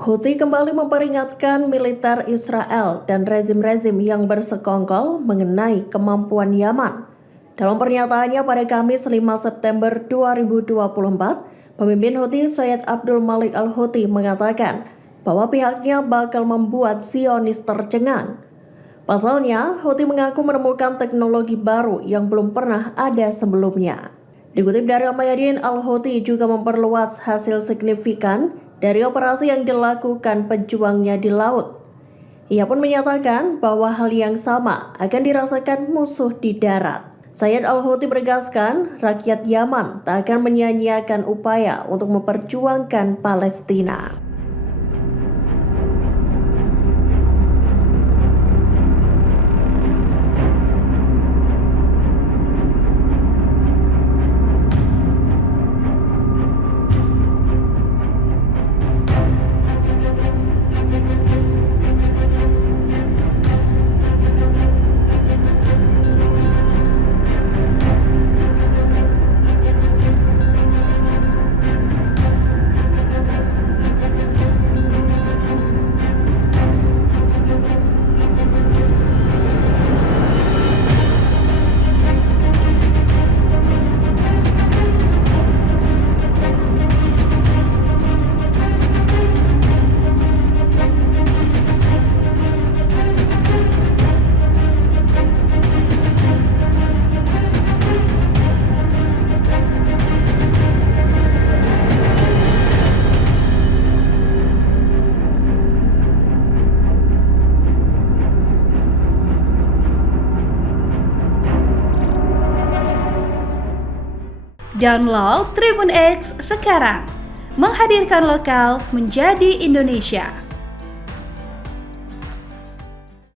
Houthi kembali memperingatkan militer Israel dan rezim-rezim yang bersekongkol mengenai kemampuan Yaman. Dalam pernyataannya pada Kamis 5 September 2024, pemimpin Houthi Syed Abdul Malik al-Houthi mengatakan bahwa pihaknya bakal membuat Zionis tercengang. Pasalnya, Houthi mengaku menemukan teknologi baru yang belum pernah ada sebelumnya. Dikutip dari Al-Mayadin, al-Houthi juga memperluas hasil signifikan dari operasi yang dilakukan pejuangnya di laut. Ia pun menyatakan bahwa hal yang sama akan dirasakan musuh di darat. Syed al-Houthi menegaskan rakyat Yaman tak akan menyia-nyiakan upaya untuk memperjuangkan Palestina. Download Tribun X sekarang, menghadirkan lokal menjadi Indonesia.